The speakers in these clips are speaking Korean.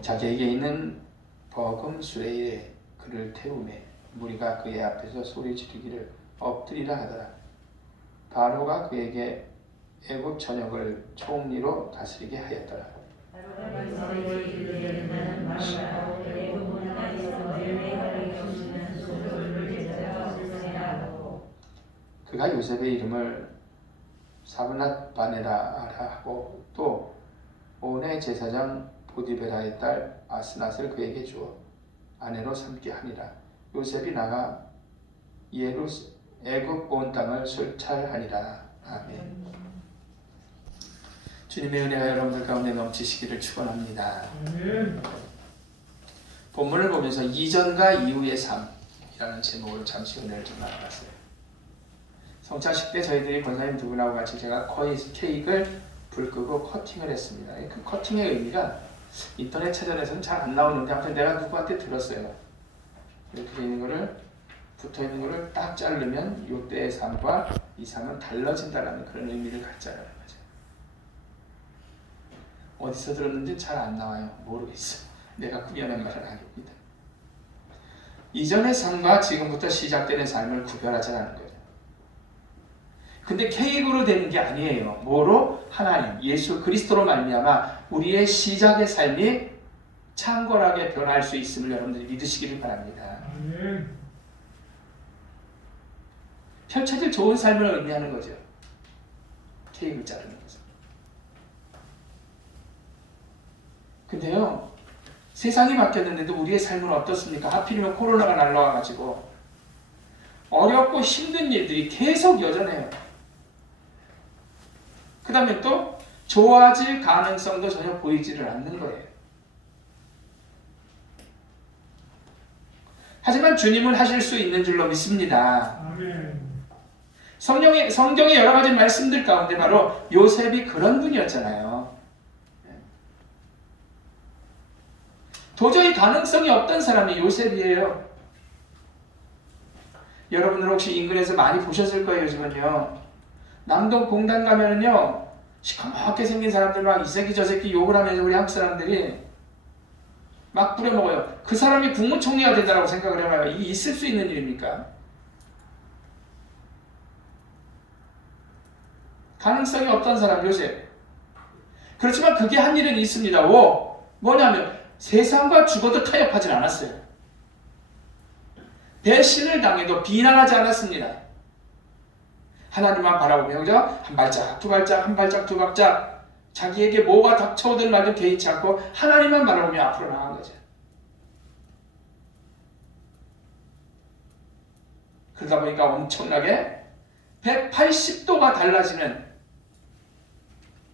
자기에게 있는 버금 수레에 그를 태우매 무리가 그의 앞에서 소리 지르기를 엎드리라 하더라. 바로가 그에게 애굽 전역을 총리로 다스리게 하였더라. 그가 요셉의 이름을 사브낫 바네라 하고 또 온의 제사장 보디베라의 딸 아스낫을 그에게 주어 아내로 삼게 하니라. 요셉이 나가 애굽 온 땅을 술찰하니라. 아멘. 주님의 은혜가 여러분들 가운데 넘치시기를 축원합니다. 본문을 보면서 이전과 이후의 삶이라는 제목으로 잠시 은혜를 좀 나눠봤어요. 성찬식 때 저희들이 권사님 두 분하고 같이 제가 케이크를 불 끄고 커팅을 했습니다. 그 커팅의 의미가 인터넷 찾아내서는 잘 안 나오는데 아무튼 내가 누구한테 들었어요. 이렇게 있는 거를 붙어 있는 거를 딱 자르면 이때의 삶과 이 삶은 달라진다라는 그런 의미를 갖자라는 거죠. 어디서 들었는지 잘 안 나와요. 모르겠어요. 내가 꾸며낸 말은 아닙니다. 이전의 삶과 지금부터 시작되는 삶을 구별하자는 거죠. 근데 케이크로 되는 게 아니에요. 뭐로? 하나님, 예수 그리스도로 말미암아 우리의 시작의 삶이 창궐하게 변할 수 있음을 여러분들이 믿으시기를 바랍니다. 펼쳐질 좋은 삶을 의미하는 거죠. 케이크를 자르는 거죠. 근데요, 세상이 바뀌었는데도 우리의 삶은 어떻습니까? 하필이면 코로나가 날라와가지고 어렵고 힘든 일들이 계속 여전해요. 그 다음에 또 좋아질 가능성도 전혀 보이지를 않는 거예요. 하지만 주님은 하실 수 있는 줄로 믿습니다. 아멘. 성경의 여러 가지 말씀들 가운데 바로 요셉이 그런 분이었잖아요. 도저히 가능성이 없던 사람이 요셉이에요. 여러분들 혹시 인근에서 많이 보셨을 거예요. 요즘은요. 남동 공단 가면은요, 시커멓게 생긴 사람들 막 이 새끼 저 새끼 욕을 하면서 우리 한국 사람들이 막 부려먹어요. 그 사람이 국무총리가 된다고 생각을 해봐요. 이게 있을 수 있는 일입니까? 가능성이 없던 사람 요셉. 그렇지만 그게 한 일은 있습니다. 뭐냐면 세상과 죽어도 타협하진 않았어요. 배신을 당해도 비난하지 않았습니다. 하나님만 바라보며 그죠? 한 발짝, 두 발짝, 한 발짝, 두 발짝 자기에게 뭐가 닥쳐오든 말든 개의치 않고 하나님만 바라보며 앞으로 나간 거죠. 그러다 보니까 엄청나게 180도가 달라지는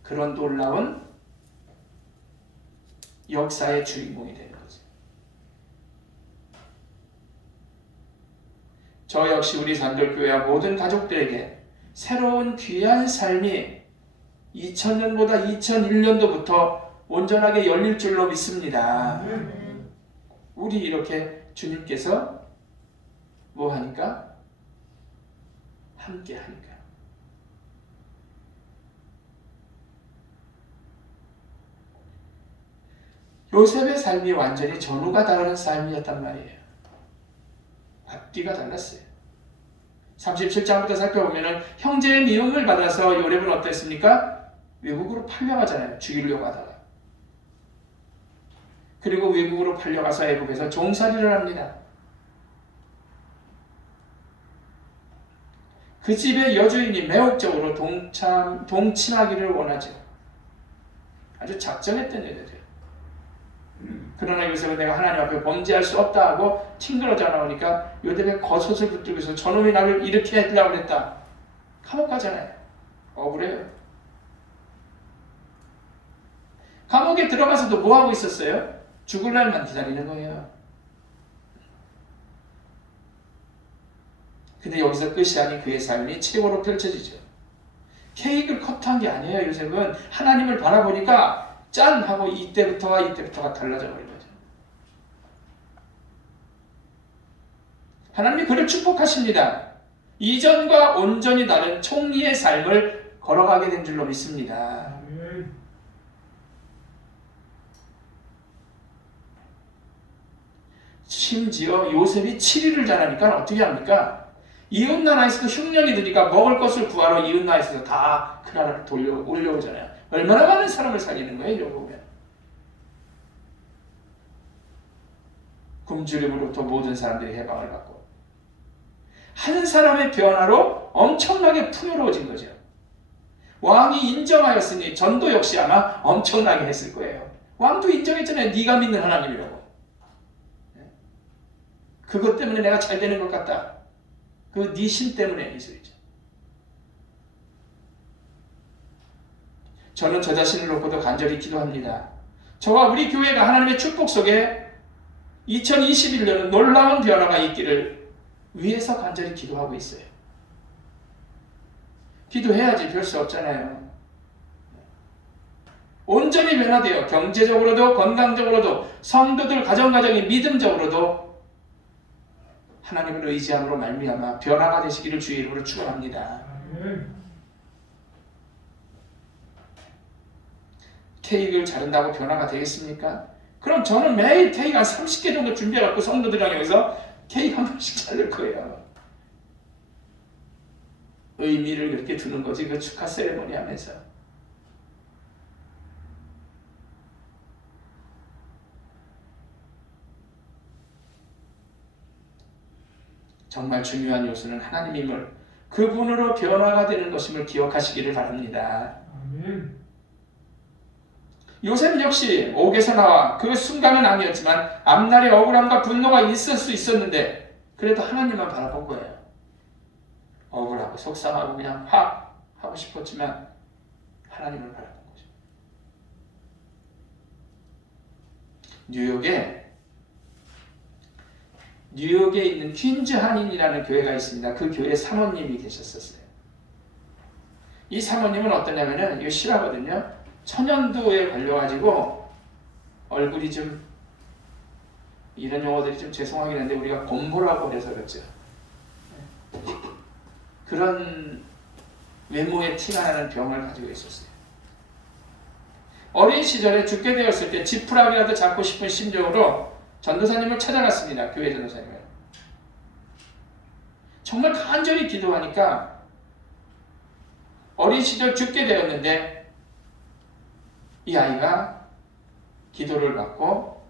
그런 놀라운 역사의 주인공이 되는 거죠. 저 역시 우리 산돌교회와 모든 가족들에게 새로운 귀한 삶이 2000년보다 2001년도부터 온전하게 열릴 줄로 믿습니다. 우리 이렇게 주님께서 뭐 하니까? 함께 하니까. 요셉의 삶이 완전히 전후가 다른 삶이었단 말이에요. 앞뒤가 달랐어요. 37장부터 살펴보면 형제의 미움을 받아서 요셉은 어땠습니까? 외국으로 팔려가잖아요. 죽이려고 하다가. 그리고 외국으로 팔려가서 애국에서 종살이를 합니다. 그 집의 여주인이 매혹적으로 동침하기를 원하죠. 아주 작정했던 여자죠. 그러나 요셉은 내가 하나님 앞에 범죄할 수 없다 하고 튕그러져 나오니까 요셉의 겉옷을 붙들고 있어. 저놈이 나를 이렇게 해주려고 했다. 감옥 가잖아요. 억울해요. 감옥에 들어가서도 뭐 하고 있었어요? 죽을 날만 기다리는 거예요. 근데 여기서 끝이 아닌 그의 삶이 최고로 펼쳐지죠. 케이크를 커트한 게 아니에요. 요셉은 하나님을 바라보니까 짠! 하고 이때부터가 달라져 버린 거죠. 하나님이 그를 축복하십니다. 이전과 온전히 다른 총리의 삶을 걸어가게 된 줄로 믿습니다. 심지어 요셉이 7일을 자라니까 어떻게 합니까? 이웃나라에서도 흉년이 드니까 먹을 것을 구하러 이웃나라에서 다 그 나라를 올려오잖아요. 얼마나 많은 사람을 살리는 거예요, 이러고 보면. 굶주림으로부터 모든 사람들이 해방을 받고 한 사람의 변화로 엄청나게 풍요로워진 거죠. 왕이 인정하였으니 전도 역시 아마 엄청나게 했을 거예요. 왕도 인정했잖아요. 네가 믿는 하나님이라고. 그것 때문에 내가 잘 되는 것 같다. 그 네 신 때문에 이 소리죠. 저는 저 자신을 놓고도 간절히 기도합니다. 저와 우리 교회가 하나님의 축복 속에 2021년은 놀라운 변화가 있기를 위해서 간절히 기도하고 있어요. 기도해야지 별 수 없잖아요. 온전히 변화되어 경제적으로도 건강적으로도 성도들 가정가정이 믿음적으로도 하나님을 의지함으로 말미암아 변화가 되시기를 주의 이름으로 축원합니다. 케이크를 자른다고 변화가 되겠습니까? 그럼 저는 매일 케이크 한 30개 정도 준비해갖고 성도들이랑 여기서 케이크 한 번씩 자를 거예요. 의미를 그렇게 두는 거지, 그 축하 세레모니 하면서. 정말 중요한 요소는 하나님임을, 그분으로 변화가 되는 것임을 기억하시기를 바랍니다. 아멘. 요셉 역시 옥에서 나와 그 순간은 아니었지만 앞날에 억울함과 분노가 있을 수 있었는데 그래도 하나님만 바라본 거예요. 억울하고 속상하고 그냥 확 하고 싶었지만 하나님을 바라본 거죠. 뉴욕에 있는 퀸즈 한인이라는 교회가 있습니다. 그 교회 사모님이 계셨었어요. 이 사모님은 어떠냐면은, 이거 실화거든요. 천연두에 걸려가지고 얼굴이 좀, 이런 용어들이 좀 죄송하긴 한데 우리가 곰보라고 해서 그렇죠. 그런 외모에 티가 나는 병을 가지고 있었어요. 어린 시절에 죽게 되었을 때 지푸라기라도 잡고 싶은 심정으로 전도사님을 찾아갔습니다. 교회 전도사님을. 정말 간절히 기도하니까 어린 시절 죽게 되었는데 이 아이가 기도를 받고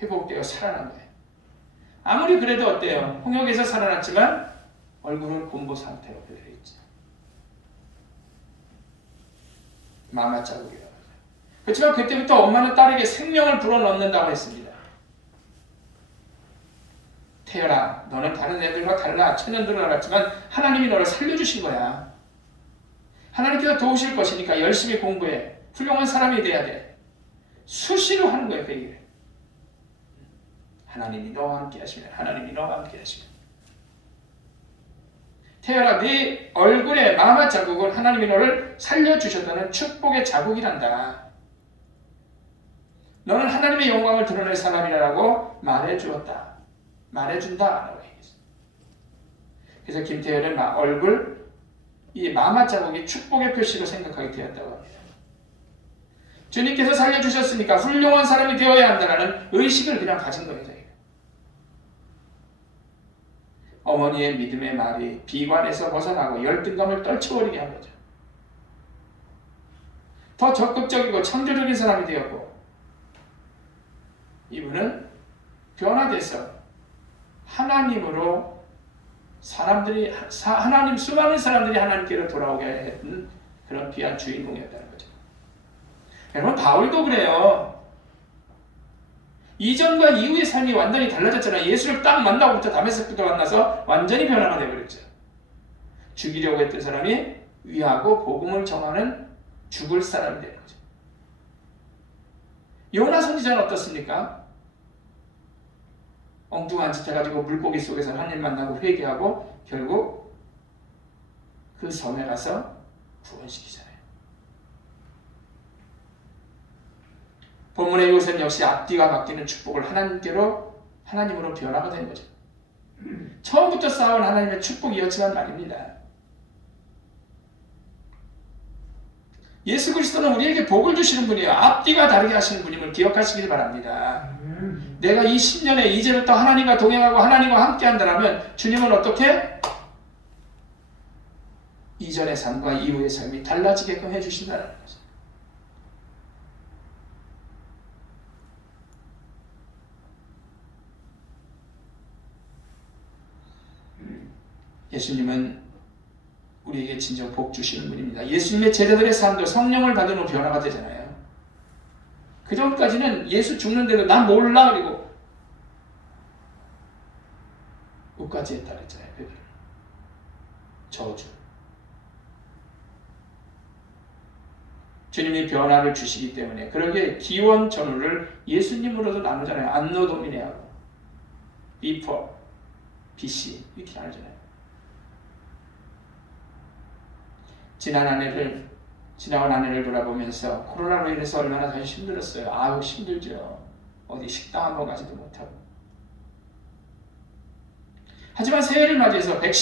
회복되어 살아난 거예요. 아무리 그래도 어때요? 홍역에서 살아났지만 얼굴은 곰보 상태로 되어있죠. 마마 자국이라고 하죠. 그렇지만 그때부터 엄마는 딸에게 생명을 불어넣는다고 했습니다. 태열아, 너는 다른 애들과 달라. 천연두를 알았지만 하나님이 너를 살려주신 거야. 하나님께서 도우실 것이니까 열심히 공부해. 훌륭한 사람이 돼야 돼. 수시로 하는 거예요, 그 얘기를. 하나님이 너와 함께 하시면, 하나님이 너와 함께 하시면. 태열아, 네 얼굴에 마마 자국은 하나님이 너를 살려주셨다는 축복의 자국이란다. 너는 하나님의 영광을 드러낼 사람이라고 말해주었다. 말해준다 라고 얘기했어요. 그래서 김태열의 얼굴, 이 마마 자국이 축복의 표시로 생각하게 되었다고 합니다. 주님께서 살려주셨으니까 훌륭한 사람이 되어야 한다는 의식을 그냥 가진 거예요. 저희가. 어머니의 믿음의 말이 비관에서 벗어나고 열등감을 떨쳐버리게 한 거죠. 더 적극적이고 창조적인 사람이 되었고, 이분은 변화돼서 하나님으로 수많은 사람들이 하나님께로 돌아오게 했던 그런 귀한 주인공이었다는 거죠. 여러분, 바울도 그래요. 이전과 이후의 삶이 완전히 달라졌잖아요. 예수를 딱 만나고부터 다메섹부터 만나서 완전히 변화가 되어버렸죠. 죽이려고 했던 사람이 위하고 복음을 정하는 죽을 사람이 되는 거죠. 요나 선지자는 어떻습니까? 엉뚱한 짓 해가지고 물고기 속에서 하나님 만나고 회개하고 결국 그 섬에 가서 구원시키잖아요. 본문의 요셉 역시 앞뒤가 바뀌는 축복을 하나님으로 변화가 된 거죠. 처음부터 쌓아온 하나님의 축복이었지만 말입니다. 예수 그리스도는 우리에게 복을 주시는 분이에요. 앞뒤가 다르게 하시는 분임을 기억하시길 바랍니다. 내가 이 10년에 이제부터 하나님과 동행하고 하나님과 함께 한다면 주님은 어떻게? 이전의 삶과 이후의 삶이 달라지게끔 해주신다는 거죠. 예수님은 우리에게 진정 복 주시는 분입니다. 예수님의 제자들의 삶도 성령을 받은 후 변화가 되잖아요. 그 전까지는 예수 죽는 대로 난 몰라 그리고 끝까지 했다 그랬잖아요. 저주. 주님이 변화를 주시기 때문에 그러게 기원 전후를 예수님으로도 나누잖아요. 안노 도미네하고 비포, BC 이렇게 나누잖아요. 지나온 한 해를 돌아보면서 코로나로 인해서 얼마나 다시 힘들었어요. 아우 힘들죠. 어디 식당 한번 가지도 못하고. 하지만 새해를 맞이해서 백신